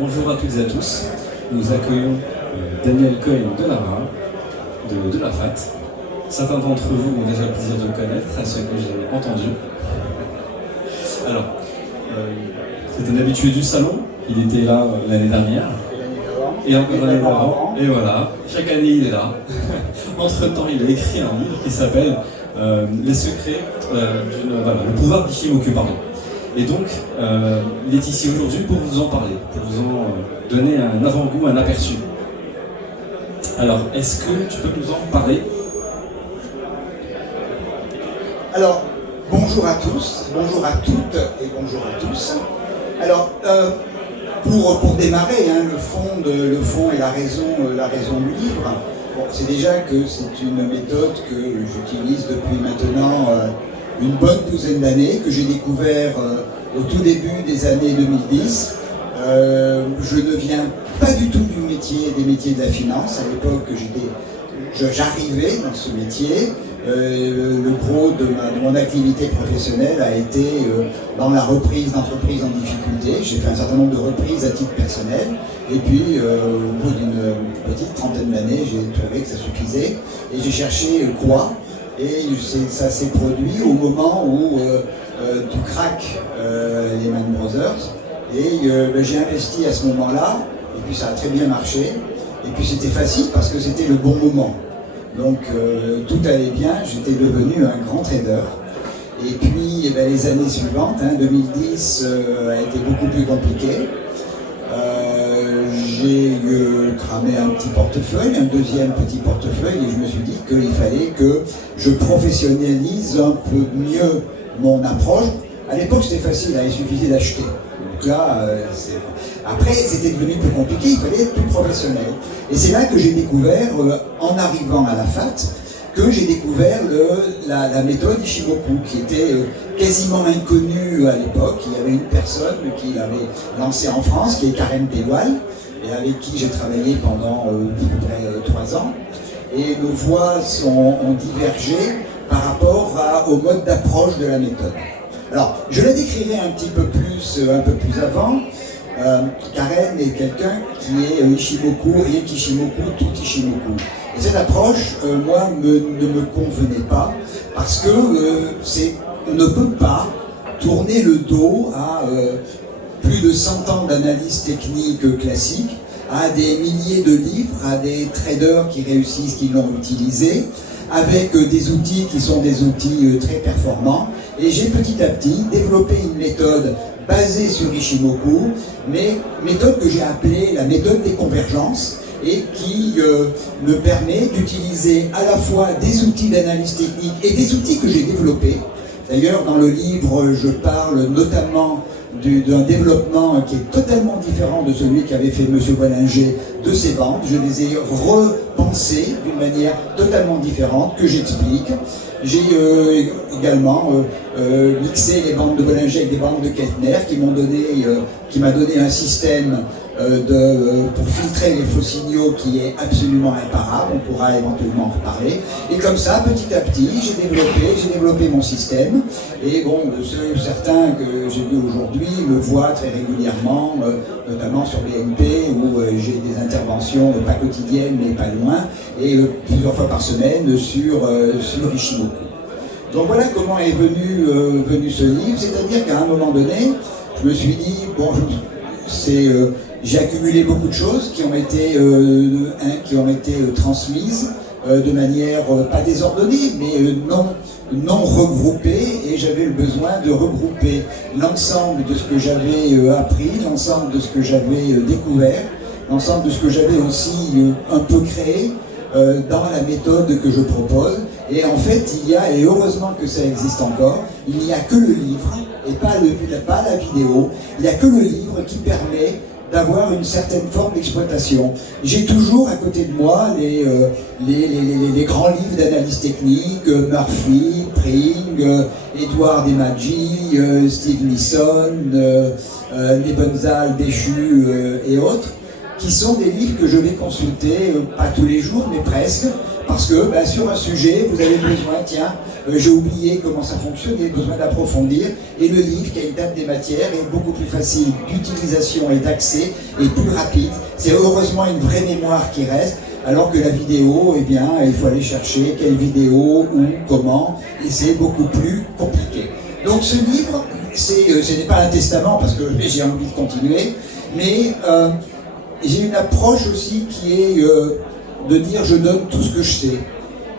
Bonjour à toutes et à tous. Nous accueillons Daniel Cohen de Lara, de la FAT. Certains d'entre vous ont déjà le plaisir de le connaître, à ceux que j'ai entendus. Alors, c'est un habitué du salon. Il était là l'année dernière. Et encore l'année d'avant. Et voilà, chaque année il est là. Entre-temps, il a écrit un livre qui s'appelle Les secrets le pouvoir d'Ishimoku, pardon. Et donc, il est ici aujourd'hui pour vous en parler, pour vous en donner un avant-goût, un aperçu. Alors, est-ce que tu peux nous en parler? Alors, bonjour à tous, bonjour à toutes et bonjour à tous. Alors, pour démarrer, le fond et la raison du livre, bon, c'est déjà que c'est une méthode que j'utilise depuis maintenant une bonne douzaine d'années, que j'ai découvert au tout début des années 2010. Je ne viens pas du tout des métiers de la finance. À l'époque, j'arrivais dans ce métier. Le gros de mon activité professionnelle a été dans la reprise d'entreprises en difficulté. J'ai fait un certain nombre de reprises à titre personnel. Et puis, au bout d'une petite trentaine d'années, j'ai trouvé que ça suffisait. Et j'ai cherché quoi. Et ça s'est produit au moment où tout craque Lehman Brothers. Et j'ai investi à ce moment-là. Et puis ça a très bien marché. Et puis c'était facile parce que c'était le bon moment. Donc tout allait bien, j'étais devenu un grand trader. Et puis les années suivantes, 2010 a été beaucoup plus compliqué. J'ai cramé un petit portefeuille, un deuxième petit portefeuille, et je me suis dit qu'il fallait que je professionnalise un peu mieux mon approche. À l'époque c'était facile, il suffisait d'acheter. Donc là, après c'était devenu plus compliqué, il fallait être plus professionnel. Et c'est là que j'ai découvert, en arrivant à la FAT, que j'ai découvert la méthode Ishimoku, qui était quasiment inconnue à l'époque. Il y avait une personne qui l'avait lancée en France, qui est Karen Pelwal, et avec qui j'ai travaillé pendant à peu près 3 ans. Et nos voix ont divergé par rapport au mode d'approche de la méthode. Alors, je la décrirai un peu plus avant. Karen est quelqu'un qui est Ishimoku, rien qu'Ishimoku, tout Ishimoku. Et cette approche, moi, ne me convenait pas, parce que on ne peut pas tourner le dos à plus de 100 ans d'analyse technique classique, à des milliers de livres, à des traders qui réussissent, qui l'ont utilisé, avec des outils qui sont des outils très performants. Et j'ai petit à petit développé une méthode basée sur Ishimoku, mais méthode que j'ai appelée la méthode des convergences, et qui me permet d'utiliser à la fois des outils d'analyse technique et des outils que j'ai développés. D'ailleurs, dans le livre, je parle notamment d'un développement qui est totalement différent de celui qu'avait fait M. Bollinger de ses bandes. Je les ai repensés d'une manière totalement différente, que j'explique. J'ai également mixé les bandes de Bollinger avec des bandes de Keltner qui m'a donné un système pour filtrer les faux signaux qui est absolument imparable. On pourra éventuellement en reparler. Et comme ça, petit à petit, j'ai développé mon système. Et bon, certains que j'ai vus aujourd'hui me voient très régulièrement, notamment sur BNP, où j'ai des interventions pas quotidiennes mais pas loin, et plusieurs fois par semaine sur Ishimoku. Donc voilà comment est venu ce livre, c'est-à-dire qu'à un moment donné, je me suis dit, bon, j'ai accumulé beaucoup de choses qui ont été transmises de manière pas désordonnée, mais non regroupée, et j'avais le besoin de regrouper l'ensemble de ce que j'avais appris, l'ensemble de ce que j'avais découvert, l'ensemble de ce que j'avais aussi un peu créé dans la méthode que je propose. Et en fait, et heureusement que ça existe encore, il n'y a que le livre, et pas la vidéo, il n'y a que le livre qui permet d'avoir une certaine forme d'exploitation. J'ai toujours à côté de moi les grands livres d'analyse technique, Murphy, Pring, Edward Emagi, Steve Nisson, Nebenzal, Béchu et autres, qui sont des livres que je vais consulter, pas tous les jours, mais presque, Parce que sur un sujet, vous avez besoin, tiens, j'ai oublié comment ça fonctionne, j'ai besoin d'approfondir, et le livre qui a une table des matières est beaucoup plus facile d'utilisation et d'accès, et plus rapide. C'est heureusement une vraie mémoire qui reste, alors que la vidéo, eh bien, il faut aller chercher quelle vidéo, où, comment, et c'est beaucoup plus compliqué. Donc ce livre, ce n'est pas un testament, parce que j'ai envie de continuer, mais j'ai une approche aussi qui est de dire je donne tout ce que je sais.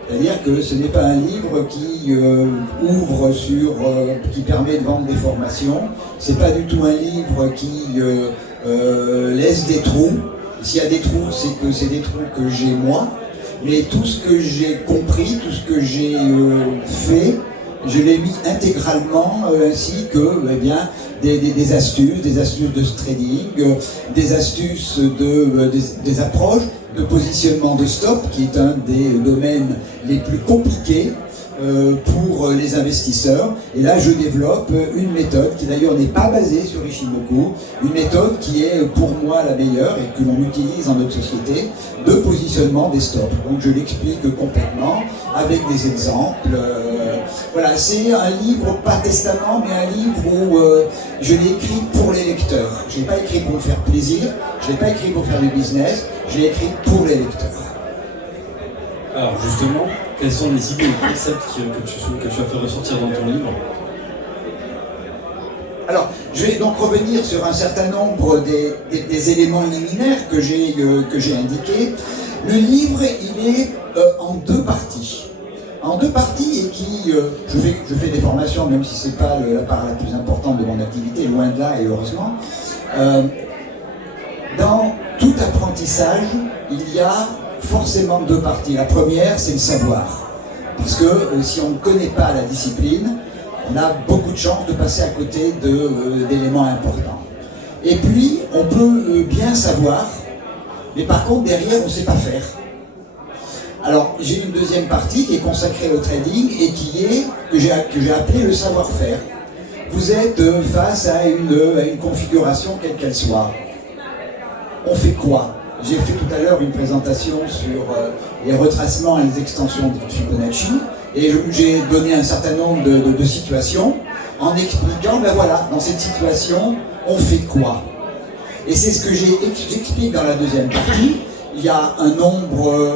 C'est-à-dire que ce n'est pas un livre qui ouvre sur, qui permet de vendre des formations. C'est pas du tout un livre qui laisse des trous. S'il y a des trous, c'est que c'est des trous que j'ai moi. Mais tout ce que j'ai compris, tout ce que j'ai fait, je l'ai mis intégralement, ainsi que des astuces de trading, des astuces des approches de positionnement de stop, qui est un des domaines les plus compliqués pour les investisseurs. Et là, je développe une méthode qui d'ailleurs n'est pas basée sur Ishimoku, une méthode qui est pour moi la meilleure et que l'on utilise dans notre société, de positionnement des stops. Donc je l'explique complètement avec des exemples. Voilà, c'est un livre, pas testament, mais un livre où je l'ai écrit pour les lecteurs. Je ne l'ai pas écrit pour me faire plaisir, je ne l'ai pas écrit pour faire du business, je l'ai écrit pour les lecteurs. Alors justement, quelles sont les idées et les concepts que tu as fait ressortir dans ton livre? Alors, je vais donc revenir sur un certain nombre des éléments liminaires que j'ai indiqués. Le livre, il est en deux parties. En deux parties, et qui, je fais des formations, même si ce n'est pas la part la plus importante de mon activité, loin de là et heureusement. Dans tout apprentissage, il y a forcément deux parties. La première, c'est le savoir. Parce que si on ne connaît pas la discipline, on a beaucoup de chances de passer à côté d'éléments importants. Et puis, on peut bien savoir, mais par contre, derrière, on ne sait pas faire. Alors, j'ai une deuxième partie qui est consacrée au trading et que j'ai appelé le savoir-faire. Vous êtes face à une configuration quelle qu'elle soit. On fait quoi? J'ai fait tout à l'heure une présentation sur les retracements et les extensions de Fibonacci, et j'ai donné un certain nombre de situations en expliquant, ben voilà, dans cette situation, on fait quoi? Et c'est ce que j'explique dans la deuxième partie. Il y a un nombre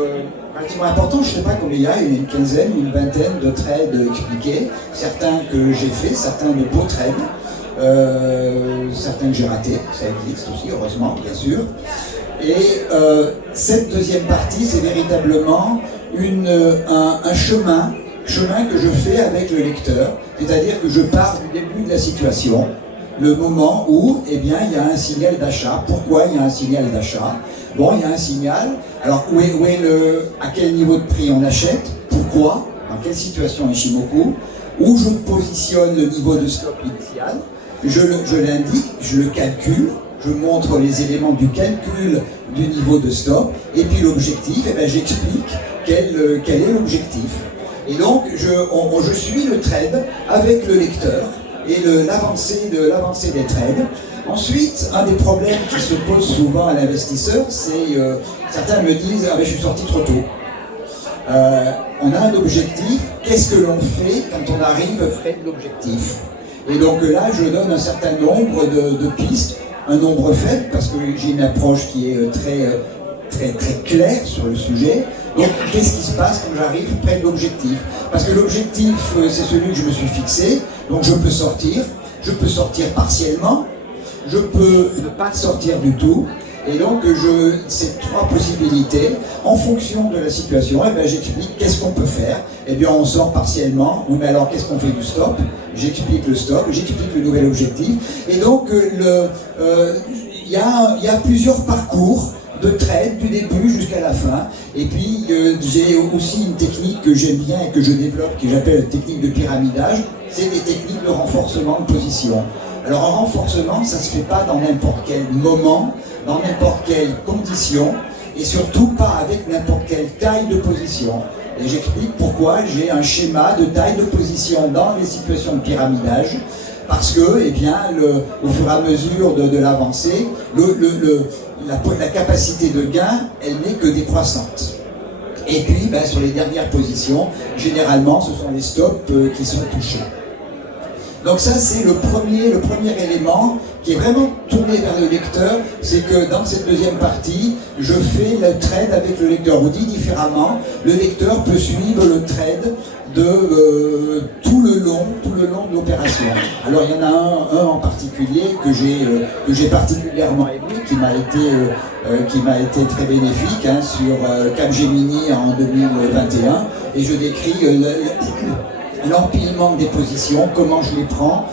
relativement important, je ne sais pas combien il y a une quinzaine, une vingtaine de trades expliqués, certains que j'ai fait, certains de beaux trades, certains que j'ai ratés, ça existe aussi, heureusement, bien sûr. Et cette deuxième partie, c'est véritablement un chemin que je fais avec le lecteur, c'est-à-dire que je pars du début de la situation, le moment où, eh bien, il y a un signal d'achat. Pourquoi il y a un signal d'achat? Bon, il y a un signal. Alors, à quel niveau de prix on achète? Pourquoi? Dans quelle situation Ishimoku? Où je positionne le niveau de stop initial? Je l'indique, je le calcule. Je montre les éléments du calcul du niveau de stop, et puis l'objectif, eh bien, j'explique quel est l'objectif. Et donc, je suis le trade avec le lecteur et l'avancée des trades. Ensuite, un des problèmes qui se pose souvent à l'investisseur, c'est certains me disent « Ah ben je suis sorti trop tôt ». On a un objectif, qu'est-ce que l'on fait quand on arrive près de l'objectif? Et donc là, je donne un certain nombre de pistes, un nombre faible, parce que j'ai une approche qui est très claire sur le sujet. Donc, qu'est-ce qui se passe quand j'arrive près de l'objectif? Parce que l'objectif, c'est celui que je me suis fixé, donc je peux sortir partiellement, je peux ne pas sortir du tout, et donc ces trois possibilités, en fonction de la situation, eh bien, j'explique qu'est-ce qu'on peut faire. Eh bien, on sort partiellement, oui, mais alors qu'est-ce qu'on fait du stop? J'explique le stop, j'explique le nouvel objectif, et donc il y a plusieurs parcours de trade du début jusqu'à la fin. Et puis j'ai aussi une technique que j'aime bien et que je développe, que j'appelle la technique de pyramidage. C'est des techniques de renforcement de position. Alors un renforcement, ça ne se fait pas dans n'importe quel moment, dans n'importe quelle condition, et surtout pas avec n'importe quelle taille de position. Et j'explique pourquoi j'ai un schéma de taille de position dans les situations de pyramidage, parce que, eh bien, au fur et à mesure de l'avancée, la capacité de gain, elle n'est que décroissante. Et puis, ben, sur les dernières positions, généralement, ce sont les stops qui sont touchés. Donc ça, c'est le premier élément qui est vraiment tourné vers le lecteur, c'est que dans cette deuxième partie, je fais le trade avec le lecteur. Ou dit différemment, le lecteur peut suivre le trade de tout le long de l'opération. Alors il y en a un en particulier que j'ai particulièrement aimé, qui m'a été très bénéfique, hein, sur Capgemini en 2021, et je décris l'empilement des positions, comment je les prends,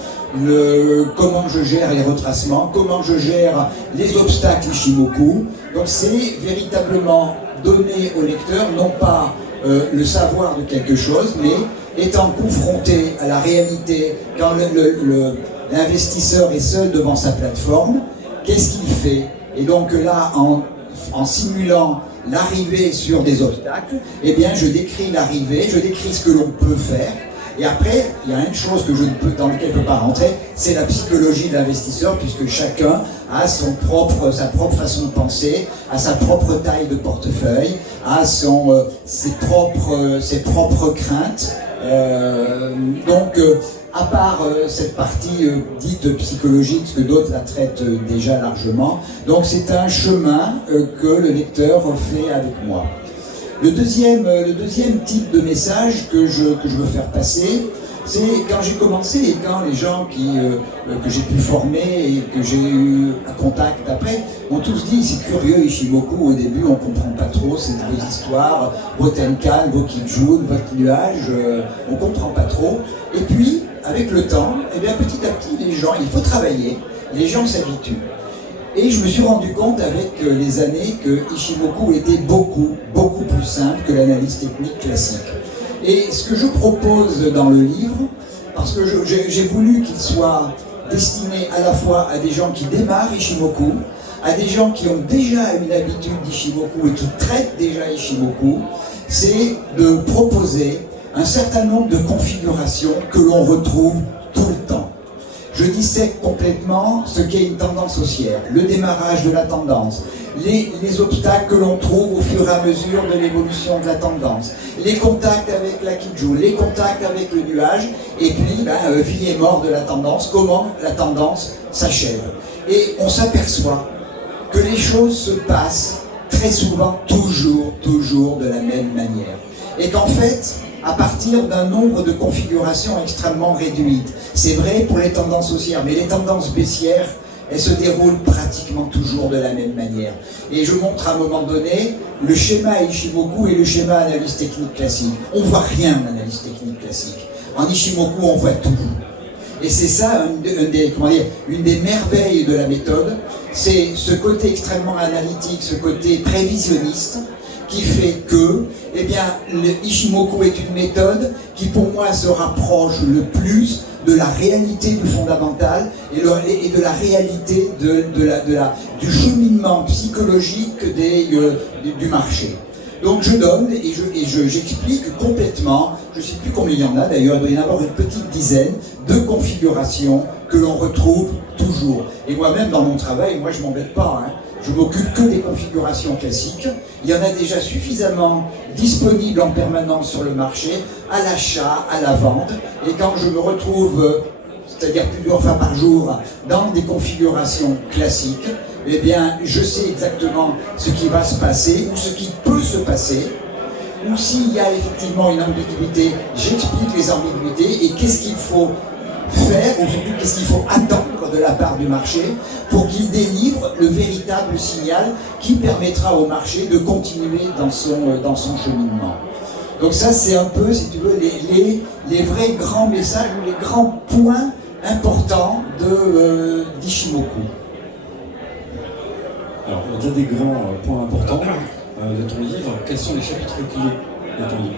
comment je gère les retracements, comment je gère les obstacles Ishimoku. Donc c'est véritablement donner au lecteur non pas le savoir de quelque chose, mais étant confronté à la réalité, quand l'investisseur est seul devant sa plateforme, qu'est-ce qu'il fait? Et donc là, en simulant l'arrivée sur des obstacles, eh bien je décris l'arrivée, je décris ce que l'on peut faire. Et après, il y a une chose dans laquelle je ne peux pas rentrer, c'est la psychologie de l'investisseur, puisque chacun a sa propre façon de penser, a sa propre taille de portefeuille, a ses propres craintes. Donc, à part cette partie dite psychologique, parce que d'autres la traitent déjà largement, donc c'est un chemin que le lecteur fait avec moi. Le deuxième type de message que je veux faire passer, c'est quand j'ai commencé et quand les gens que j'ai pu former et que j'ai eu un contact après ont tous dit c'est curieux Ishimoku, au début on comprend pas trop vos histoires, vos Tenkan, vos Kijun, votre nuage, on comprend pas trop. Et puis avec le temps, eh bien petit à petit les gens, il faut travailler, les gens s'habituent. Et je me suis rendu compte avec les années que Ishimoku était beaucoup plus simple que l'analyse technique classique. Et ce que je propose dans le livre, parce que j'ai voulu qu'il soit destiné à la fois à des gens qui démarrent Ishimoku, à des gens qui ont déjà une habitude d'Ishimoku et qui traitent déjà Ishimoku, c'est de proposer un certain nombre de configurations que l'on retrouve tout le temps. Je dissèque complètement ce qu'est une tendance haussière, le démarrage de la tendance, les obstacles que l'on trouve au fur et à mesure de l'évolution de la tendance, les contacts avec la Kijun, les contacts avec le nuage, et puis vie et mort de la tendance, comment la tendance s'achève. Et on s'aperçoit que les choses se passent très souvent toujours de la même manière. Et qu'en fait, à partir d'un nombre de configurations extrêmement réduites. C'est vrai pour les tendances haussières, mais les tendances baissières, elles se déroulent pratiquement toujours de la même manière. Et je montre à un moment donné le schéma Ishimoku et le schéma analyse technique classique. On ne voit rien en analyse technique classique. En Ishimoku, on voit tout. Et c'est ça une des merveilles de la méthode, c'est ce côté extrêmement analytique, ce côté prévisionniste, qui fait que, eh bien, le Ishimoku est une méthode qui pour moi se rapproche le plus de la réalité du fondamental et de la réalité du cheminement psychologique du marché. Donc je donne et j'explique complètement, je ne sais plus combien il y en a d'ailleurs, il doit y en avoir une petite dizaine de configurations que l'on retrouve toujours. Et moi-même dans mon travail, moi je ne m'embête pas, hein. Je m'occupe que des configurations classiques. Il y en a déjà suffisamment disponibles en permanence sur le marché, à l'achat, à la vente. Et quand je me retrouve, c'est-à-dire plusieurs fois par jour, dans des configurations classiques, eh bien, je sais exactement ce qui va se passer ou ce qui peut se passer. Ou s'il y a effectivement une ambiguïté, j'explique les ambiguïtés et qu'est-ce qu'il faut faire, ou surtout qu'est-ce qu'il faut attendre de la part du marché pour qu'il délivre le véritable signal qui permettra au marché de continuer dans son cheminement. Donc ça c'est un peu, si tu veux, les vrais grands messages ou les grands points importants d'Ishimoku. Alors, au-delà des grands points importants de ton livre, quels sont les chapitres clés de ton livre?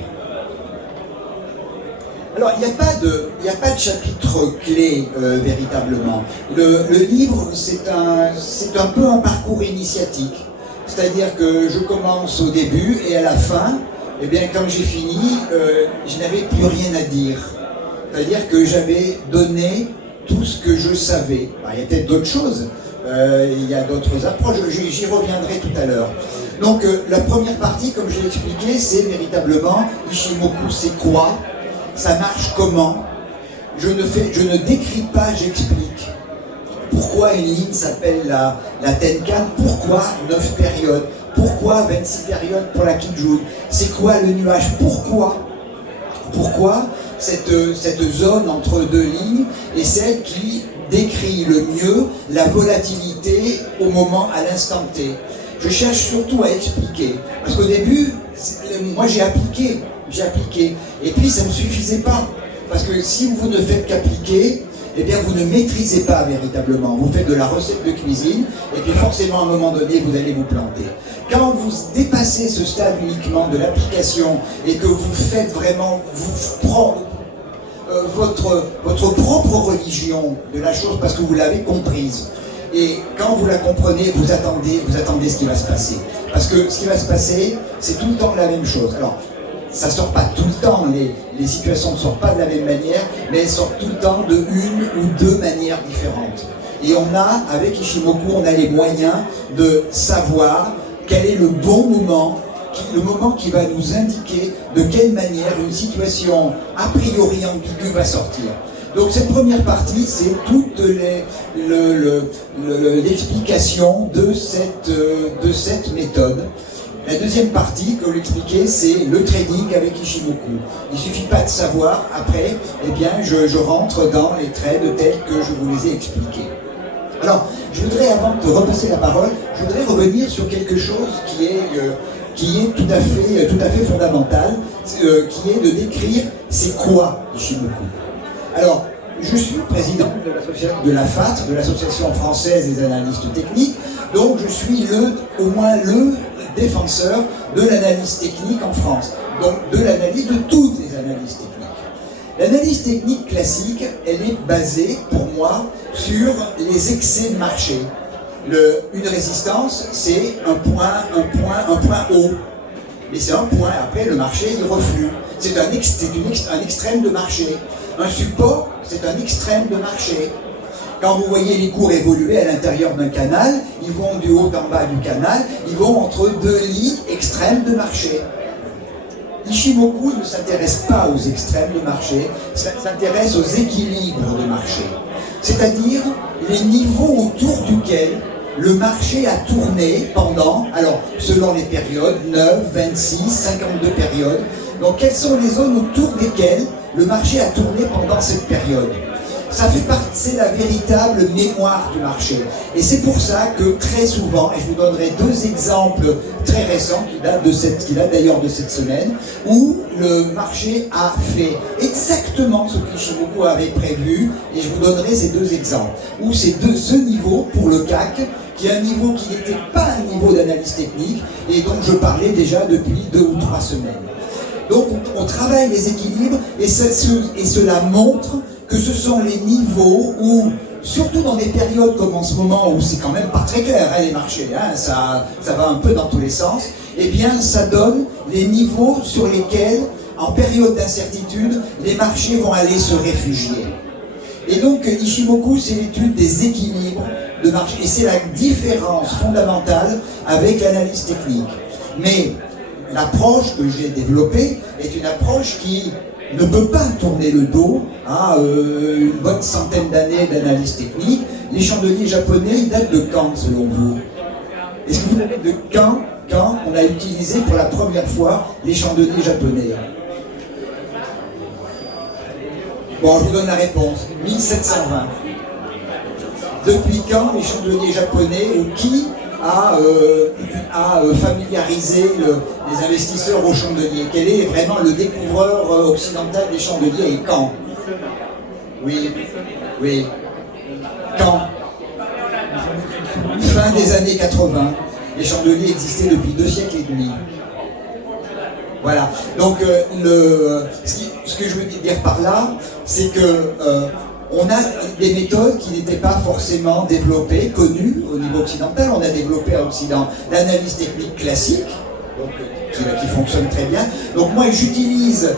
Alors, il n'y a pas de chapitre clé véritablement. Le livre, c'est un peu un parcours initiatique. C'est-à-dire que je commence au début et à la fin, eh bien, quand j'ai fini, je n'avais plus rien à dire. C'est-à-dire que j'avais donné tout ce que je savais. Alors, il y a peut-être d'autres choses, il y a d'autres approches, j'y reviendrai tout à l'heure. Donc la première partie, comme je l'ai expliqué, c'est véritablement Ishimoku, c'est quoi? Ça marche comment? Je ne décris pas, j'explique. Pourquoi une ligne s'appelle la Tenkan? Pourquoi 9 périodes? Pourquoi 26 périodes pour la Kijun? C'est quoi le nuage? Pourquoi cette zone entre deux lignes est celle qui décrit le mieux la volatilité au moment, à l'instant T. Je cherche surtout à expliquer. Parce qu'au début, moi j'ai appliqué. Et puis ça ne suffisait pas. Parce que si vous ne faites qu'appliquer, eh bien vous ne maîtrisez pas véritablement. Vous faites de la recette de cuisine, et puis forcément à un moment donné, vous allez vous planter. Quand vous dépassez ce stade uniquement de l'application, et que vous faites vraiment, vous prendre votre propre religion de la chose, parce que vous l'avez comprise, et quand vous la comprenez, vous attendez ce qui va se passer. Parce que ce qui va se passer, c'est tout le temps la même chose. Alors, ça ne sort pas tout le temps, les situations ne sortent pas de la même manière, mais elles sortent tout le temps de une ou deux manières différentes. Et avec Ishimoku, on a les moyens de savoir quel est le bon moment, le moment qui va nous indiquer de quelle manière une situation a priori ambiguë va sortir. Donc cette première partie, c'est toute l'explication de cette méthode. La deuxième partie, comme l'expliquais, c'est le trading avec Ishimoku. Il ne suffit pas de savoir, après, eh bien, je rentre dans les trades tels que je vous les ai expliqués. Alors, je voudrais, avant de repasser la parole, je voudrais revenir sur quelque chose qui est tout à fait fondamental, qui est de décrire c'est quoi Ishimoku. Alors, je suis président de la FAT, de l'Association française des analystes techniques, donc je suis au moins le défenseur de l'analyse technique en France, donc de l'analyse de toutes les analyses techniques. L'analyse technique classique, elle est basée, pour moi, sur les excès de marché. Une résistance, c'est un point haut. Mais c'est un point, après le marché, il reflue. C'est un extrême de marché. Un support, c'est un extrême de marché. Quand vous voyez les cours évoluer à l'intérieur d'un canal, ils vont du haut en bas du canal, ils vont entre deux lignes extrêmes de marché. Ishimoku ne s'intéresse pas aux extrêmes de marché, s'intéresse aux équilibres de marché. C'est-à-dire les niveaux autour duquel le marché a tourné pendant, alors selon les périodes, 9, 26, 52 périodes. Donc quelles sont les zones autour desquelles le marché a tourné pendant cette période? Ça fait partie, c'est la véritable mémoire du marché. Et c'est pour ça que très souvent, et je vous donnerai deux exemples très récents qui datent d'ailleurs de cette semaine, où le marché a fait exactement ce qu'Ishimoku avait prévu, et je vous donnerai ces deux exemples. Où c'est ce niveau pour le CAC, qui est un niveau qui n'était pas un niveau d'analyse technique, et dont je parlais déjà depuis 2 ou 3 semaines. Donc on travaille les équilibres, et cela montre que ce sont les niveaux où, surtout dans des périodes comme en ce moment où c'est quand même pas très clair, hein, les marchés, hein, ça va un peu dans tous les sens, eh bien ça donne les niveaux sur lesquels, en période d'incertitude, les marchés vont aller se réfugier. Et donc Ishimoku, c'est l'étude des équilibres de marché, et c'est la différence fondamentale avec l'analyse technique. Mais l'approche que j'ai développée est une approche qui ne peut pas tourner le dos à une bonne centaine d'années d'analyse technique. Les chandeliers japonais, ils datent de quand, selon vous? Est-ce que vous savez de quand on a utilisé pour la première fois les chandeliers japonais? Bon, je vous donne la réponse. 1720. Depuis quand les chandeliers japonais, ou qui a familiarisé les investisseurs aux chandeliers? Quel est vraiment le découvreur occidental des chandeliers et quand? Oui. Quand? Fin des années 80. Les chandeliers existaient depuis 2 siècles et demi. Voilà. Donc, ce que je veux dire par là, c'est que on a des méthodes qui n'étaient pas forcément développées, connues au niveau occidental. On a développé à Occident l'analyse technique classique, donc, qui fonctionne très bien. Donc moi j'utilise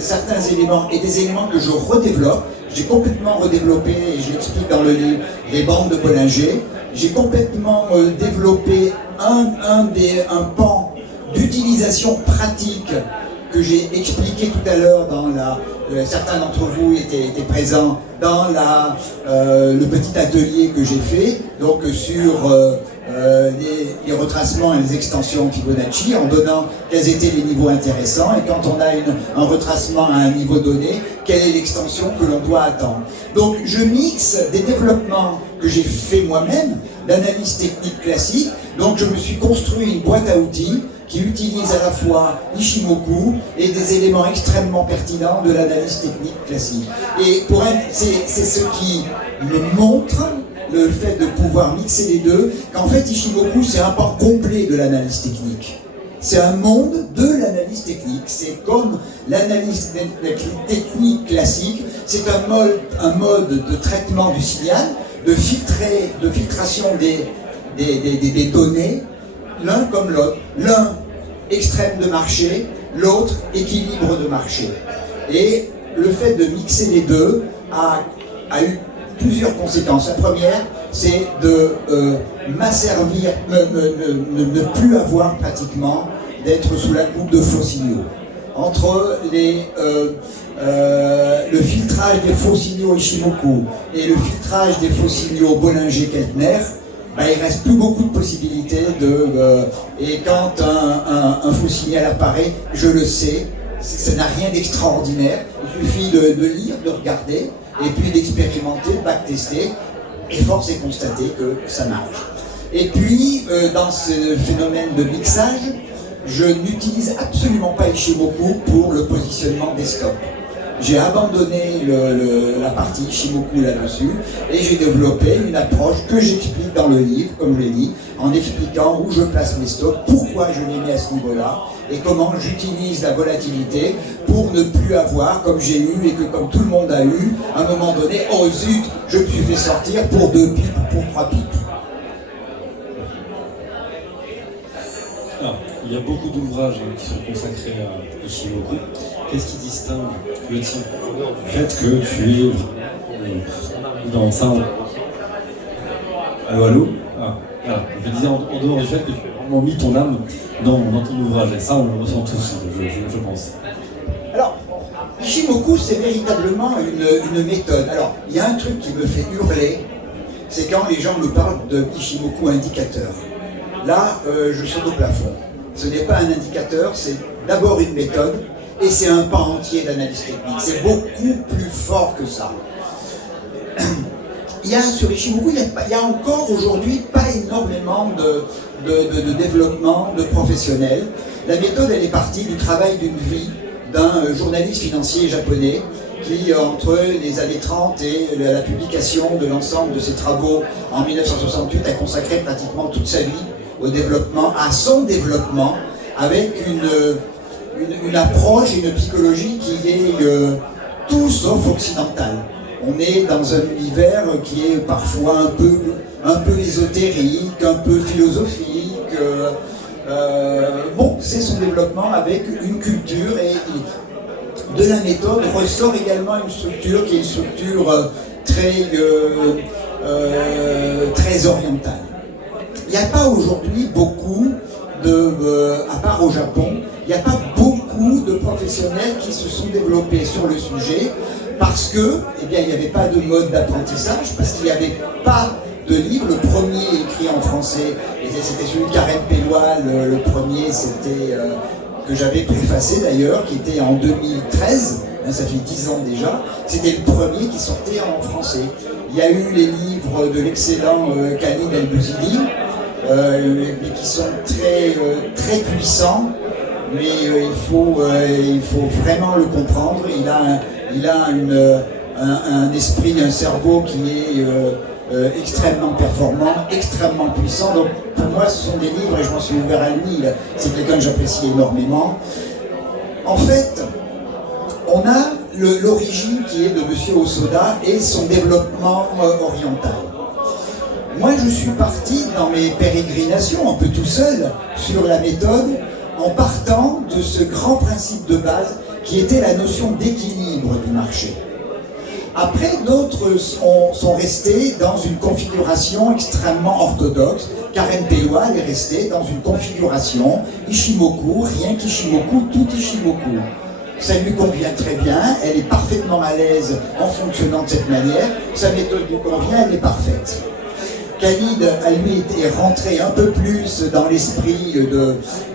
certains éléments et des éléments que je redéveloppe. J'ai complètement redéveloppé, et je l'explique dans le livre, les bandes de Bollinger. J'ai complètement développé un pan d'utilisation pratique que j'ai expliqué tout à l'heure dans certains d'entre vous étaient présents dans le petit atelier que j'ai fait, donc sur les retracements et les extensions Fibonacci, en donnant quels étaient les niveaux intéressants, et quand on a un retracement à un niveau donné, quelle est l'extension que l'on doit attendre. Donc je mixe des développements que j'ai fait moi-même, d'analyse technique classique, donc je me suis construit une boîte à outils qui utilise à la fois Ishimoku et des éléments extrêmement pertinents de l'analyse technique classique. Et c'est ce qui me montre le fait de pouvoir mixer les deux, qu'en fait Ishimoku c'est un pan complet de l'analyse technique. C'est un monde de l'analyse technique. C'est comme l'analyse technique classique, c'est un mode de traitement du signal, de filtration des données, l'un comme l'autre. L'un extrême de marché, l'autre équilibre de marché. Et le fait de mixer les deux a eu plusieurs conséquences. La première, c'est de m'asservir, ne plus avoir pratiquement d'être sous la coupe de faux signaux. Entre le filtrage des faux signaux Ishimoku et le filtrage des faux signaux Bollinger-Keltner, il ne reste plus beaucoup de possibilités et quand un faux signal apparaît, je le sais, ça n'a rien d'extraordinaire. Il suffit de lire, de regarder, et puis d'expérimenter, de backtester, et force est constater que ça marche. Et puis, dans ce phénomène de mixage, je n'utilise absolument pas Ishimoku pour le positionnement des stops. J'ai abandonné la partie Ishimoku là-dessus et j'ai développé une approche que j'explique dans le livre, comme je l'ai dit, en expliquant où je place mes stops, pourquoi je les mets à ce niveau-là et comment j'utilise la volatilité pour ne plus avoir, comme j'ai eu et que comme tout le monde a eu, à un moment donné, oh zut, je me suis fait sortir pour 2 pipes ou pour 3 pipes. Alors, il y a beaucoup d'ouvrages qui sont consacrés à Ishimoku. Qu'est-ce qui distingue le tien du fait que tu es dans ça? Allô? Je disais en dehors du fait que tu as vraiment mis ton âme dans ton ouvrage, et ça on le ressent tous, je pense. Alors, Ishimoku c'est véritablement une méthode. Alors, il y a un truc qui me fait hurler, c'est quand les gens me parlent de Ishimoku indicateur. Là, je saute au plafond. Ce n'est pas un indicateur, c'est d'abord une méthode, et c'est un pan entier d'analyse technique. C'est beaucoup plus fort que ça. Sur Ishimoku, il y a encore aujourd'hui pas énormément de développement de professionnels. La méthode, elle est partie du travail d'une vie d'un journaliste financier japonais qui, entre les années 30 et la publication de l'ensemble de ses travaux en 1968, a consacré pratiquement toute sa vie à son développement, avec une approche et une psychologie qui est tout sauf occidentale. On est dans un univers qui est parfois un peu ésotérique, un peu philosophique. C'est son développement avec une culture, et de la méthode ressort également une structure qui est une structure très orientale. Il n'y a pas aujourd'hui beaucoup à part au Japon, il n'y a pas beaucoup de professionnels qui se sont développés sur le sujet parce que, il n'y avait pas de mode d'apprentissage, parce qu'il n'y avait pas de livre. Le premier écrit en français, c'était celui de Karen Pellois, le premier, c'était que j'avais préfacé d'ailleurs, qui était en 2013, ça fait 10 ans déjà, c'était le premier qui sortait en français. Il y a eu les livres de l'excellent Khalid El-Bouzidi, qui sont très puissants, mais il faut vraiment le comprendre. Il a un esprit, un cerveau qui est extrêmement performant, extrêmement puissant. Donc pour moi ce sont des livres, et je m'en suis ouvert à lui, c'est quelqu'un que j'apprécie énormément. En fait, on a l'origine qui est de M. Hosoda et son développement oriental. Moi, je suis parti dans mes pérégrinations, un peu tout seul, sur la méthode, en partant de ce grand principe de base qui était la notion d'équilibre du marché. Après, d'autres sont restés dans une configuration extrêmement orthodoxe, Karen Pewa, elle est restée dans une configuration Ishimoku, rien qu'Ishimoku, tout Ishimoku. Ça lui convient très bien, elle est parfaitement à l'aise en fonctionnant de cette manière, sa méthode lui convient, elle est parfaite. Khalid, à lui, est rentré un peu plus dans l'esprit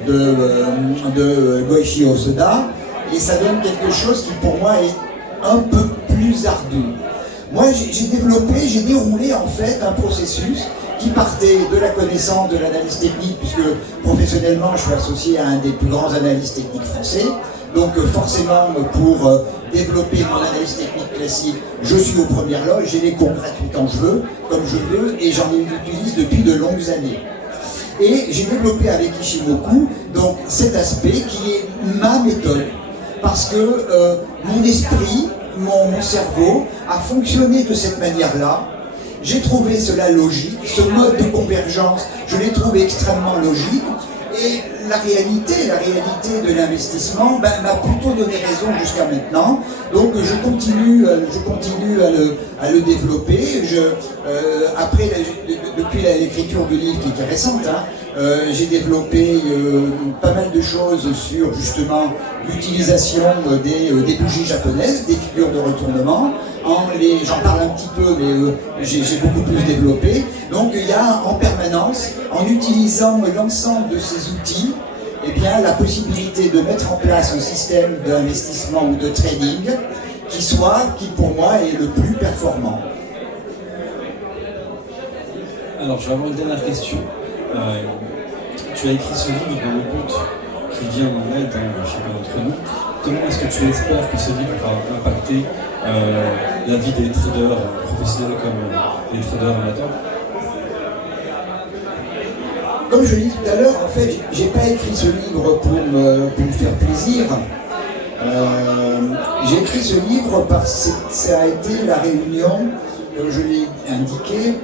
de Goichi Hosoda, et ça donne quelque chose qui pour moi est un peu plus ardu. Moi, j'ai déroulé en fait un processus qui partait de la connaissance de l'analyse technique, puisque professionnellement, je suis associé à un des plus grands analystes techniques français. Donc forcément, pour développer mon analyse technique classique, je suis aux premières loges, j'ai les cours gratuits quand je veux, comme je veux, et j'en utilise depuis de longues années. Et j'ai développé avec Ishimoku donc cet aspect qui est ma méthode, parce que mon esprit, mon cerveau a fonctionné de cette manière-là. J'ai trouvé cela logique, ce mode de convergence, je l'ai trouvé extrêmement logique. Et la réalité de l'investissement m'a plutôt donné raison jusqu'à maintenant. Donc je continue à le développer. Après, depuis l'écriture du livre qui est récente, j'ai développé pas mal de choses sur justement l'utilisation des bougies japonaises, des figures de retournement. J'en parle un petit peu, mais j'ai beaucoup plus développé. Donc il y a en permanence, en utilisant l'ensemble de ces outils, eh bien, la possibilité de mettre en place un système d'investissement ou de trading qui pour moi est le plus performant. Alors, je vais avoir une dernière question. Tu as écrit ce livre dans le but qu'il vient en aide à chacun d'entre nous. Comment est-ce que tu espères que ce livre va impacter la vie des traders professionnels comme les traders amateurs? Comme je l'ai dit tout à l'heure, en fait, j'ai pas écrit ce livre pour me faire plaisir. J'ai écrit ce livre parce que ça a été la réunion, comme je l'ai indiqué,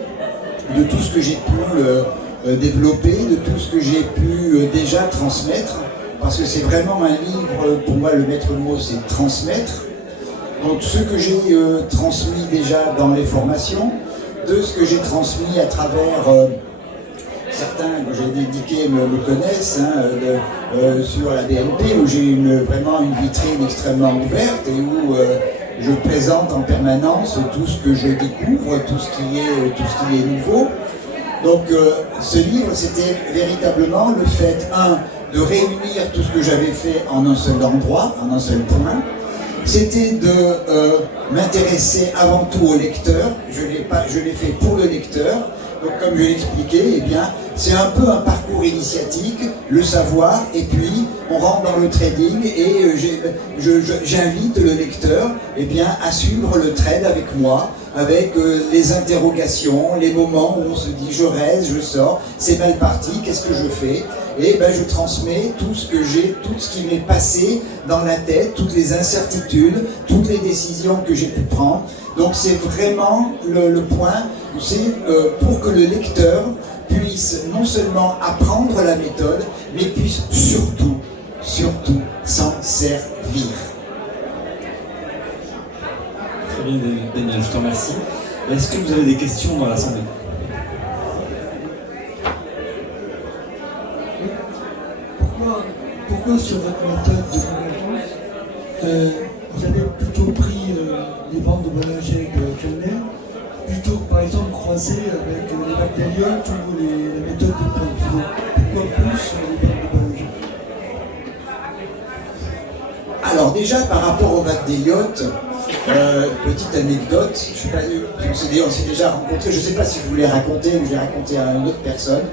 de tout ce que j'ai pu développer, de tout ce que j'ai pu déjà transmettre. Parce que c'est vraiment un livre, pour moi le maître mot c'est transmettre. Donc ce que j'ai transmis déjà dans les formations, de ce que j'ai transmis à travers, certains que j'ai indiqué me connaissent, sur la BNP où j'ai vraiment une vitrine extrêmement ouverte et où je présente en permanence tout ce que je découvre, tout ce qui est nouveau. Donc ce livre c'était véritablement le fait, de réunir tout ce que j'avais fait en un seul endroit, en un seul point. C'était de m'intéresser avant tout au lecteur. Je l'ai fait pour le lecteur. Donc comme je l'ai expliqué, eh bien, c'est un peu un parcours initiatique, le savoir, et puis on rentre dans le trading et j'invite le lecteur eh bien, à suivre le trade avec moi, avec les interrogations, les moments où on se dit je reste, je sors, c'est mal parti, qu'est-ce que je fais? Et ben, je transmets tout ce que j'ai, tout ce qui m'est passé dans la tête, toutes les incertitudes, toutes les décisions que j'ai pu prendre. Donc c'est vraiment le point, c'est pour que le lecteur puisse non seulement apprendre la méthode, mais puisse surtout s'en servir. Très bien Daniel, je te remercie. Est-ce que vous avez des questions dans l'assemblée? Pourquoi sur votre méthode de convergence, vous avez plutôt pris les bandes de Bollinger et Kellner, plutôt que par exemple croiser avec les vagues d'Elliott ou la méthode de points pivot? Pourquoi plus sur les bandes de Bollinger? Alors déjà par rapport aux vagues d'Elliott, petite anecdote, je sais pas, on s'est déjà rencontré, je ne sais pas si je vous l'ai raconté, mais je l'ai raconté à une autre personne.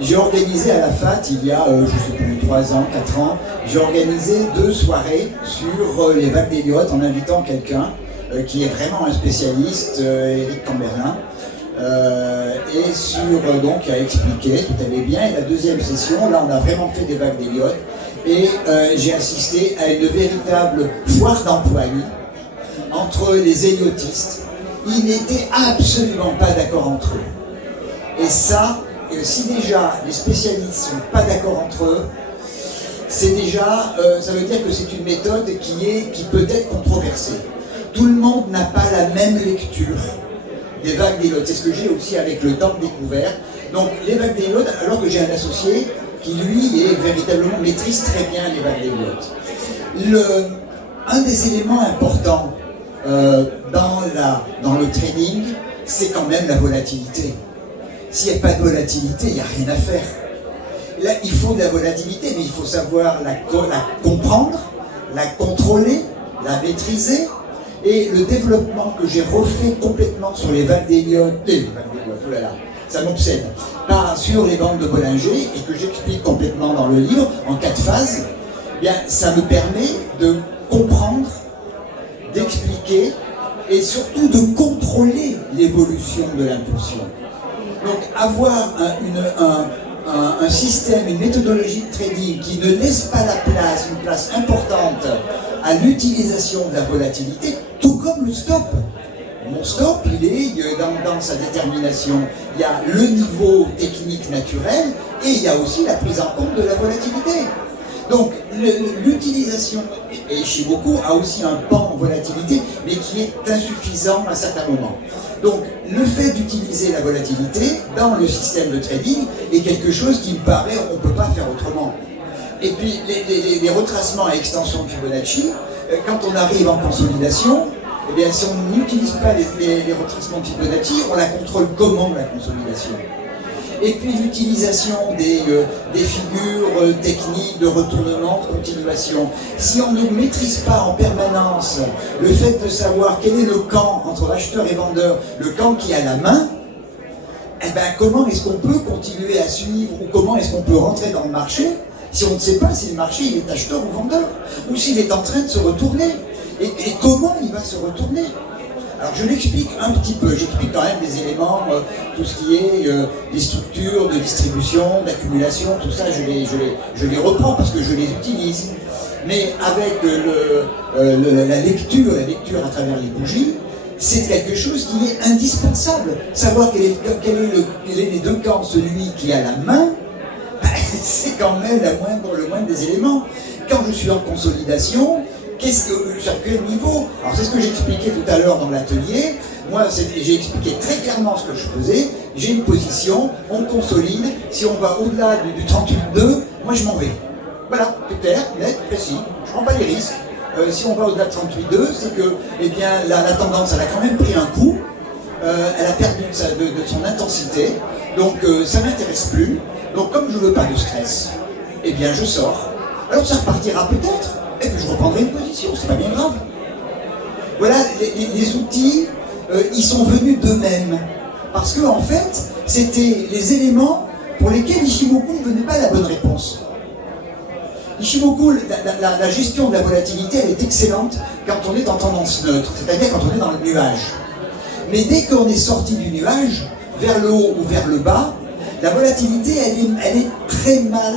J'ai organisé à la FAT, il y a, je ne sais plus, 3 ans, 4 ans, j'ai organisé 2 soirées sur les vagues d'Elliott en invitant quelqu'un qui est vraiment un spécialiste, Eric Camberlin, et qui a expliqué, tout allait bien. Et la deuxième session, là on a vraiment fait des vagues d'Elliott, et j'ai assisté à une véritable foire d'empoigne entre les Elliotistes. Ils n'étaient absolument pas d'accord entre eux. Et ça, si déjà les spécialistes ne sont pas d'accord entre eux, c'est déjà, ça veut dire que c'est une méthode qui peut être controversée. Tout le monde n'a pas la même lecture des vagues d'Elliott. C'est ce que j'ai aussi avec le temps découvert. Donc les vagues d'Elliott, alors que j'ai un associé qui lui est véritablement maîtrise très bien les vagues d'Elliott. Un des éléments importants dans le trading, c'est quand même la volatilité. S'il n'y a pas de volatilité, il n'y a rien à faire. Là, il faut de la volatilité, mais il faut savoir la comprendre, la contrôler, la maîtriser. Et le développement que j'ai refait complètement sur les vagues d'Elliott, ça m'obsède, pas sur les bandes de Bollinger, et que j'explique complètement dans le livre, en 4 phases, eh bien, ça me permet de comprendre, d'expliquer, et surtout de contrôler l'évolution de l'impulsion. Donc avoir un système, une méthodologie de trading qui ne laisse pas une place importante à l'utilisation de la volatilité, tout comme le stop. Mon stop, il est dans sa détermination. Il y a le niveau technique naturel et il y a aussi la prise en compte de la volatilité. Donc l'utilisation, et Ishimoku a aussi un pan en volatilité, mais qui est insuffisant à certains moments. Donc le fait d'utiliser la volatilité dans le système de trading est quelque chose qui me paraît, on ne peut pas faire autrement. Et puis les retracements à extension de Fibonacci, quand on arrive en consolidation, eh bien, si on n'utilise pas les retracements de Fibonacci, on la contrôle comment, la consolidation? Et puis l'utilisation des figures techniques de retournement, de continuation. Si on ne maîtrise pas en permanence le fait de savoir quel est le camp entre acheteur et vendeur, le camp qui a la main, eh ben, comment est-ce qu'on peut continuer à suivre ou comment est-ce qu'on peut rentrer dans le marché si on ne sait pas si le marché il est acheteur ou vendeur ou s'il est en train de se retourner et comment il va se retourner. Alors je l'explique un petit peu, j'explique quand même des éléments, tout ce qui est des structures de distribution, d'accumulation, tout ça je les reprends parce que je les utilise. Mais avec la lecture à travers les bougies, c'est quelque chose qui est indispensable. Savoir quel est les deux camps, celui qui a la main, c'est quand même le moindre des éléments. Quand je suis en consolidation, sur quel niveau? Alors c'est ce que j'expliquais tout à l'heure dans l'atelier. Moi, j'ai expliqué très clairement ce que je faisais. J'ai une position, on consolide. Si on va au-delà du 38,2, moi je m'en vais. Voilà, c'est clair, net, précis. Je ne prends pas les risques. Si on va au-delà de 38,2, c'est que eh bien, la tendance, elle a quand même pris un coup. Elle a perdu de son intensité. Donc ça ne m'intéresse plus. Donc comme je ne veux pas de stress, eh bien je sors. Alors ça repartira peut-être. Et puis je reprendrai une position, c'est pas bien grave. Voilà, les outils, ils sont venus d'eux-mêmes. Parce que en fait, c'était les éléments pour lesquels Ishimoku ne donnait pas la bonne réponse. Ishimoku, la gestion de la volatilité, elle est excellente quand on est en tendance neutre, c'est-à-dire quand on est dans le nuage. Mais dès qu'on est sorti du nuage, vers le haut ou vers le bas, la volatilité, elle est très mal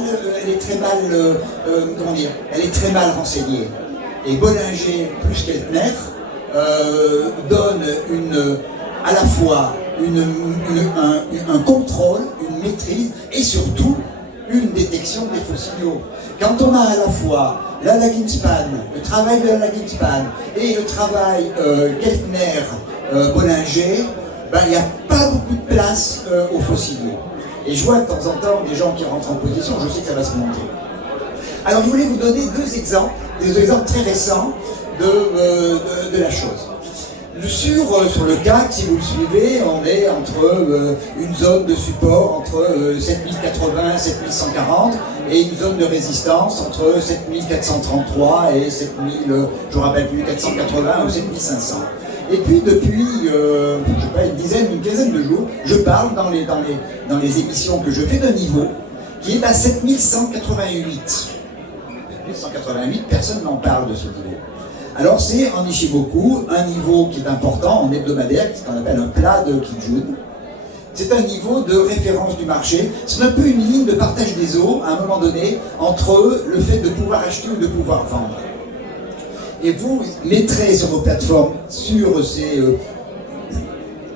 renseignée. Et Bollinger plus qu'Eltner donne à la fois un contrôle, une maîtrise et surtout une détection des faux signaux. Quand on a à la fois la lagging span, le travail de la lagging span et le travail Keltner-Bollinger, ben, il n'y a pas beaucoup de place aux faux signaux. Et je vois de temps en temps des gens qui rentrent en position, je sais que ça va se monter. Alors je voulais vous donner des exemples très récents de la chose. Sur le CAC, si vous le suivez, on est entre une zone de support entre 7080 et 7140 et une zone de résistance entre 7433 et 7000, je ne me rappelle plus, 480 ou 7500. Et puis depuis, je sais pas, une quinzaine de jours, je parle dans les émissions que je fais d'un niveau qui est à 7188. 7188, personne n'en parle de ce niveau. Alors c'est en Ishimoku un niveau qui est important en hebdomadaire, ce qu'on appelle un plat de Kijun. C'est un niveau de référence du marché. C'est un peu une ligne de partage des eaux à un moment donné entre le fait de pouvoir acheter ou de pouvoir vendre. Et vous mettrez sur vos plateformes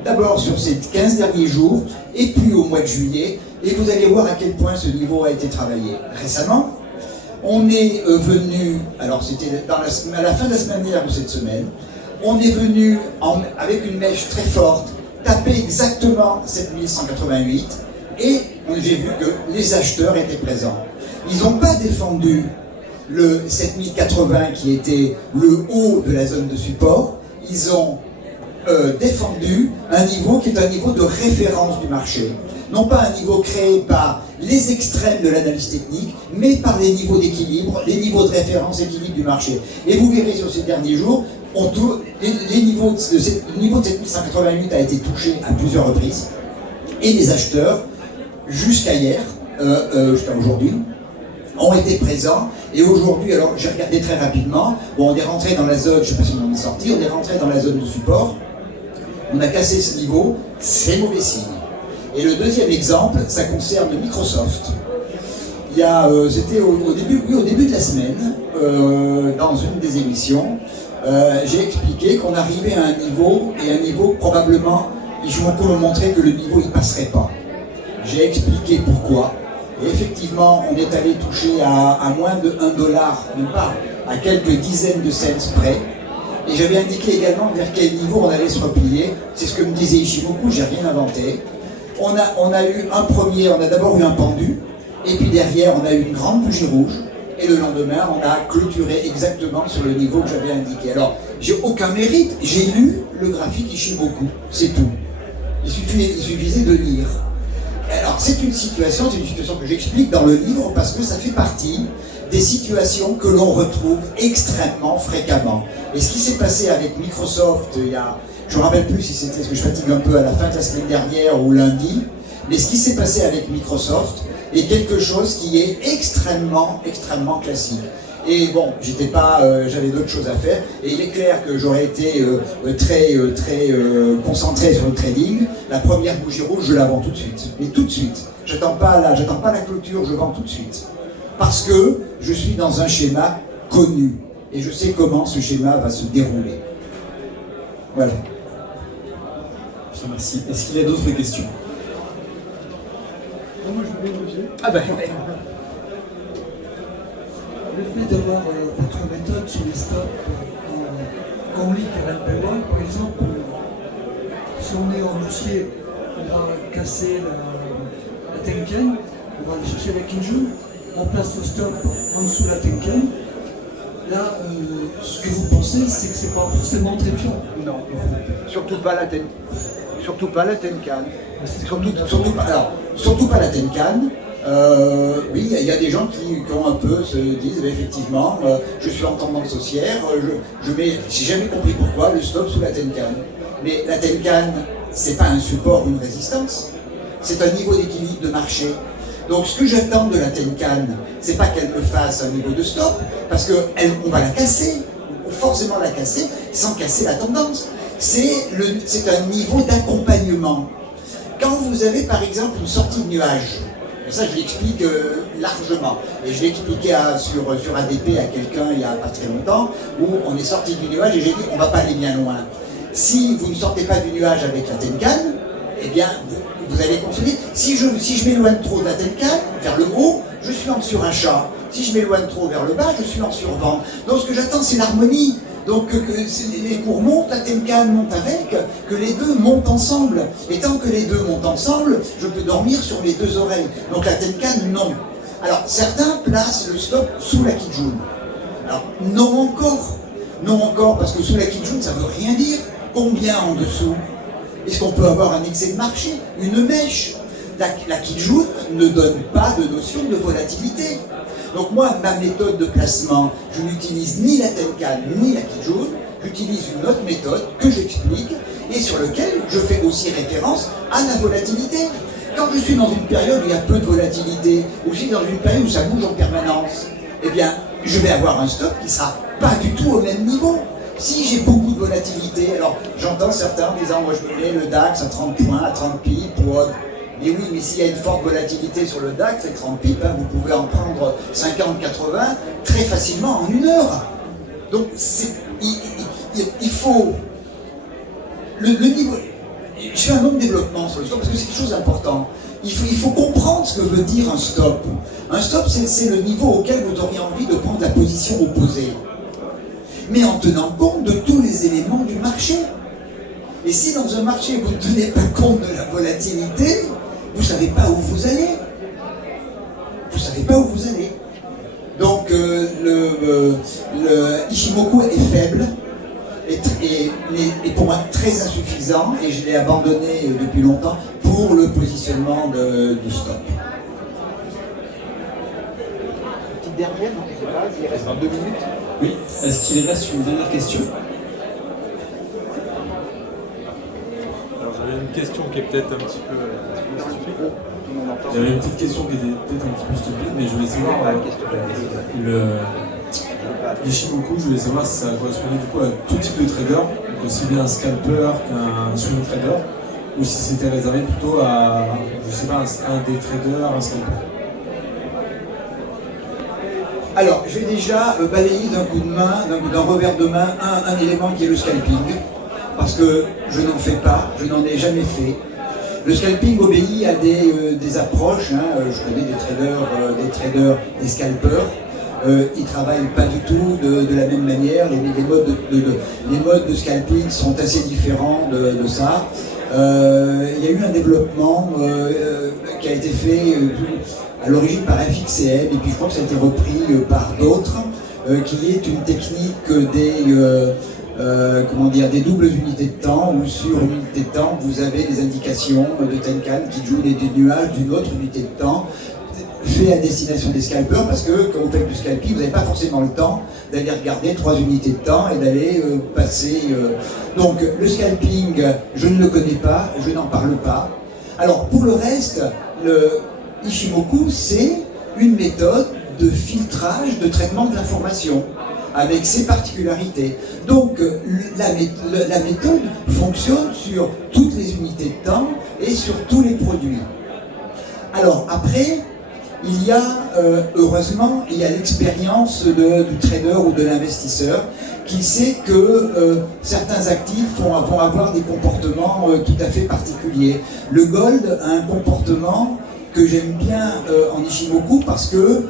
d'abord sur ces 15 derniers jours et puis au mois de juillet, et vous allez voir à quel point ce niveau a été travaillé. Récemment, on est venu, alors c'était à la fin de la semaine dernière ou cette semaine, on est venu avec une mèche très forte, taper exactement 7188, Et j'ai vu que les acheteurs étaient présents. Ils n'ont pas défendu le 7080 qui était le haut de la zone de support. Ils ont défendu un niveau qui est un niveau de référence du marché. Non pas un niveau créé par les extrêmes de l'analyse technique, mais par les niveaux d'équilibre, les niveaux de référence équilibre du marché. Et vous verrez sur ces derniers jours, le niveau de 7188 a été touché à plusieurs reprises, et les acheteurs, jusqu'à hier, jusqu'à aujourd'hui, ont été présents. Et aujourd'hui, alors j'ai regardé très rapidement, bon, on est rentré dans la zone, je ne sais pas si on en est sorti, on est rentré dans la zone de support, on a cassé ce niveau, c'est mauvais signe. Et le deuxième exemple, ça concerne Microsoft. C'était au début de la semaine, dans une des émissions, j'ai expliqué qu'on arrivait à un niveau probablement, je me montrer que le niveau il passerait pas. J'ai expliqué pourquoi. Et effectivement, on est allé toucher à moins de $1, même pas, à quelques dizaines de cents près. Et j'avais indiqué également vers quel niveau on allait se replier. C'est ce que me disait Ishimoku, j'ai rien inventé. On a d'abord eu un pendu, et puis derrière on a eu une grande bougie rouge, et le lendemain on a clôturé exactement sur le niveau que j'avais indiqué. Alors, j'ai aucun mérite, j'ai lu le graphique Ishimoku, c'est tout. Il suffisait de lire. Alors, c'est une situation que j'explique dans le livre parce que ça fait partie des situations que l'on retrouve extrêmement fréquemment. Et ce qui s'est passé avec Microsoft je ne me rappelle plus si c'était, parce que je fatigue un peu, à la fin de la semaine dernière ou lundi, mais ce qui s'est passé avec Microsoft est quelque chose qui est extrêmement, extrêmement classique. Et bon, j'avais d'autres choses à faire, et il est clair que j'aurais été très concentré sur le trading. La première bougie rouge, je la vends tout de suite. Mais tout de suite. J'attends pas la clôture, je vends tout de suite. Parce que je suis dans un schéma connu, et je sais comment ce schéma va se dérouler. Voilà. Merci. Est-ce qu'il y a d'autres questions? Moi, je voulais poser. Ah ben, Le fait d'avoir votre méthode sur les stops quand on lit Canal Payroll, par exemple, si on est en haussier, on va casser la Tenken, on va aller chercher la Kijun, on place le stop en dessous de la Tenken. Là, ce que vous pensez, c'est que c'est pas forcément très fiant. non, surtout pas la Tenkan. Surtout pas la Tenkan. Surtout pas la Tenkan. Oui, il y a des gens qui ont un peu se disent effectivement, je suis en tendance haussière, j'ai jamais compris pourquoi le stop sous la Tenkan. Mais la Tenkan, c'est pas un support, une résistance, c'est un niveau d'équilibre de marché. Donc ce que j'attends de la Tenkan, c'est pas qu'elle me fasse un niveau de stop, parce qu'on va la casser, forcément la casser, sans casser la tendance. C'est un niveau d'accompagnement. Quand vous avez par exemple une sortie de nuage, et ça je l'explique largement, et je l'ai expliqué sur ADP à quelqu'un il n'y a pas très longtemps, où on est sorti du nuage et j'ai dit on ne va pas aller bien loin. Si vous ne sortez pas du nuage avec la Tenkan, eh bien vous allez consommer. Si je m'éloigne trop de la Tenkan, vers le haut, je suis en surachat. Si je m'éloigne trop vers le bas, je suis en survente. Donc ce que j'attends, c'est l'harmonie. Donc que les cours montent, la Tenkan monte avec, que les deux montent ensemble. Et tant que les deux montent ensemble, je peux dormir sur mes deux oreilles. Donc la Tenkan, non. Alors certains placent le stop sous la Kijun. Alors non encore, parce que sous la Kijun, ça ne veut rien dire. Combien en dessous? Est-ce qu'on peut avoir un excès de marché? Une mèche? La Kijun ne donne pas de notion de volatilité. Donc moi, ma méthode de placement, je n'utilise ni la Tenkan ni la Kijun, j'utilise une autre méthode que j'explique et sur laquelle je fais aussi référence à la volatilité. Quand je suis dans une période où il y a peu de volatilité, ou je suis dans une période où ça bouge en permanence, eh bien, je vais avoir un stop qui ne sera pas du tout au même niveau. Si j'ai beaucoup de volatilité, alors j'entends certains disant, moi je me mets le DAX à 30 points, à 30 pips, ou autre. Mais oui, mais s'il y a une forte volatilité sur le DAX, c'est 30 pips, hein, vous pouvez en prendre 50, 80 très facilement en une heure. Donc il faut le niveau. Je fais un long développement sur le stop parce que c'est quelque chose d'important. Il faut comprendre ce que veut dire un stop. Un stop, c'est le niveau auquel vous auriez envie de prendre la position opposée, mais en tenant compte de tous les éléments du marché. Et si dans un marché vous ne tenez pas compte de la volatilité, vous ne savez pas où vous allez. Vous ne savez pas où vous allez. Donc le Ishimoku est faible, est pour moi très insuffisant, et je l'ai abandonné depuis longtemps pour le positionnement du stop. Petite dernière, donc je sais pas, il reste 2 minutes. Oui, est-ce qu'il reste une dernière question? Alors j'avais une question qui est peut-être un petit peu stupide. J'avais une petite question qui était peut-être un petit peu stupide, mais je voulais savoir l'Ishimoku, je voulais savoir si ça correspondait du coup à tout type de trader, donc aussi bien un scalper qu'un swing trader, ou si c'était réservé plutôt à, je sais pas, un day trader, un scalper. Alors, je vais déjà balayer d'un coup de main, d'un revers de main, un élément qui est le scalping, parce que je n'en fais pas, je n'en ai jamais fait. Le scalping obéit à des approches, hein. Je connais des traders, des scalpers. Ils ne travaillent pas du tout de la même manière, les modes de scalping sont assez différents de ça. Il y a eu un développement qui a été fait à l'origine par FXCM, et puis je crois que ça a été repris par d'autres, qui est une technique des doubles unités de temps, où sur une unité de temps, vous avez des indications de Tenkan qui jouent des nuages d'une autre unité de temps, fait à destination des scalpers, parce que quand vous faites du scalping, vous n'avez pas forcément le temps d'aller regarder 3 unités de temps et d'aller passer. Donc le scalping, je ne le connais pas, je n'en parle pas. Alors pour le reste, le Ishimoku, c'est une méthode de filtrage, de traitement de l'information, avec ses particularités. Donc la méthode fonctionne sur toutes les unités de temps et sur tous les produits. Alors après, il y a, heureusement, il y a l'expérience du trader ou de l'investisseur qui sait que certains actifs vont avoir des comportements tout à fait particuliers. Le gold a un comportement que j'aime bien en Ishimoku, parce que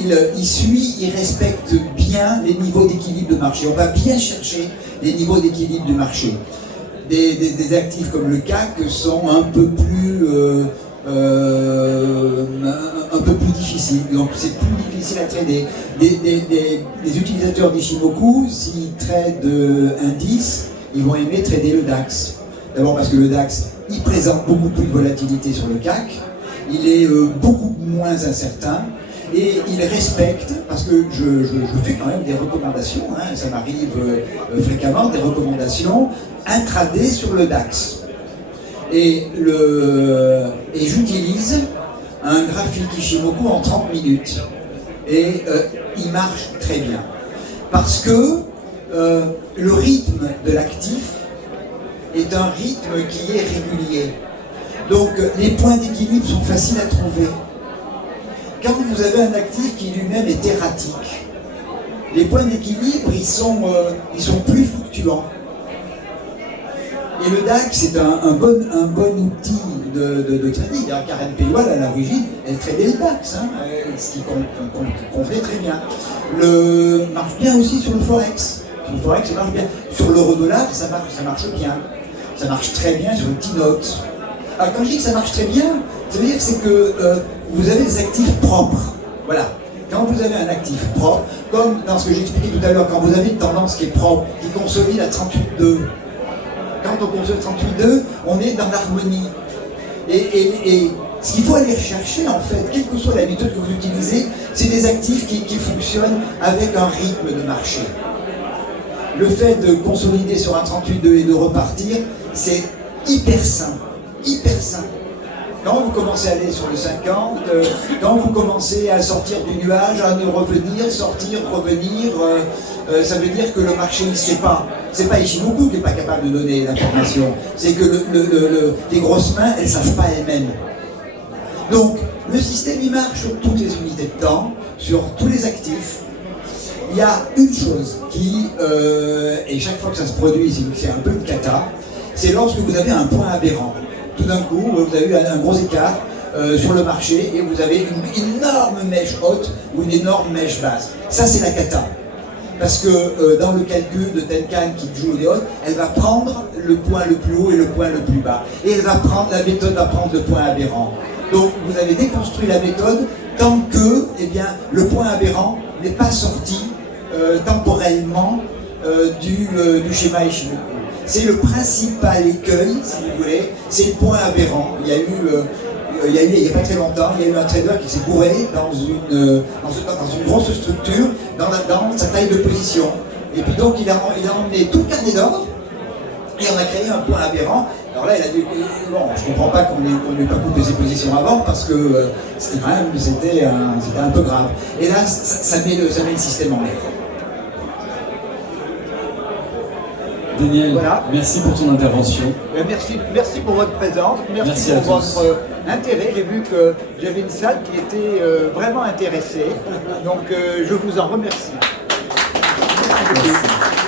il respecte bien les niveaux d'équilibre de marché. On va bien chercher les niveaux d'équilibre du marché. Des actifs comme le CAC sont un peu plus difficiles, donc c'est plus difficile à trader. Les utilisateurs d'Ishimoku, s'ils tradent indice, ils vont aimer trader le DAX. D'abord parce que le DAX, il présente beaucoup plus de volatilité sur le CAC, il est beaucoup moins incertain, et il respecte, parce que je fais quand même des recommandations, hein, ça m'arrive fréquemment, des recommandations intraday sur le DAX. Et j'utilise un graphique Ishimoku en 30 minutes. Et il marche très bien. Parce que le rythme de l'actif est un rythme qui est régulier. Donc les points d'équilibre sont faciles à trouver. Quand vous avez un actif qui lui-même est erratique, les points d'équilibre, ils sont plus fluctuants. Et le DAX, c'est un bon outil de trading. Karen Payal, à l'origine, elle tradait le DAX, hein, ce qui convenait très bien. Marche bien aussi sur le Forex. Sur le Forex, ça marche bien. Sur l'euro-dollar, ça marche bien. Ça marche très bien sur le T-Note. Alors quand je dis que ça marche très bien, ça veut dire que c'est que vous avez des actifs propres. Voilà. Quand vous avez un actif propre, comme dans ce que j'expliquais tout à l'heure, quand vous avez une tendance qui est propre, qui consolide à 38,2, quand on consolide à 38,2, on est dans l'harmonie. Et ce qu'il faut aller rechercher, en fait, quelle que soit la méthode que vous utilisez, c'est des actifs qui fonctionnent avec un rythme de marché. Le fait de consolider sur un 38,2 et de repartir, c'est hyper sain. Hyper sain. Quand vous commencez à aller sur le 50, quand vous commencez à sortir du nuage, à revenir, sortir, revenir, ça veut dire que le marché ne sait pas. C'est pas Ishimoku qui n'est pas capable de donner l'information. C'est que les grosses mains, elles ne savent pas elles-mêmes. Donc, le système, il marche sur toutes les unités de temps, sur tous les actifs. Il y a une chose qui, et chaque fois que ça se produit, c'est un peu une cata, c'est lorsque vous avez un point aberrant. Tout d'un coup, vous avez eu un gros écart sur le marché et vous avez une énorme mèche haute ou une énorme mèche basse. Ça, c'est la cata. Parce que dans le calcul de Tenkan qui joue les hautes, elle va prendre le point le plus haut et le point le plus bas. Et elle va prendre, la méthode va prendre le point aberrant. Donc vous avez déconstruit la méthode tant que eh bien, le point aberrant n'est pas sorti temporellement du schéma Ishimoku. C'est le principal écueil, si vous voulez, c'est le point aberrant. Il n'y a pas très longtemps, il y a eu un trader qui s'est gouré dans une grosse structure, dans sa taille de position. Et puis donc il a emmené tout le carnet d'ordre et on a créé un point aberrant. Alors là, il a dit, bon, je ne comprends pas qu'on n'ait pas coupé ses positions avant parce que c'était un peu grave. Et là, ça met le système en l'air. Daniel, Voilà. merci pour ton intervention. Merci pour votre présence, merci à pour tous. votre intérêt. J'ai vu que j'avais une salle qui était vraiment intéressée, donc je vous en remercie. Merci beaucoup. Merci.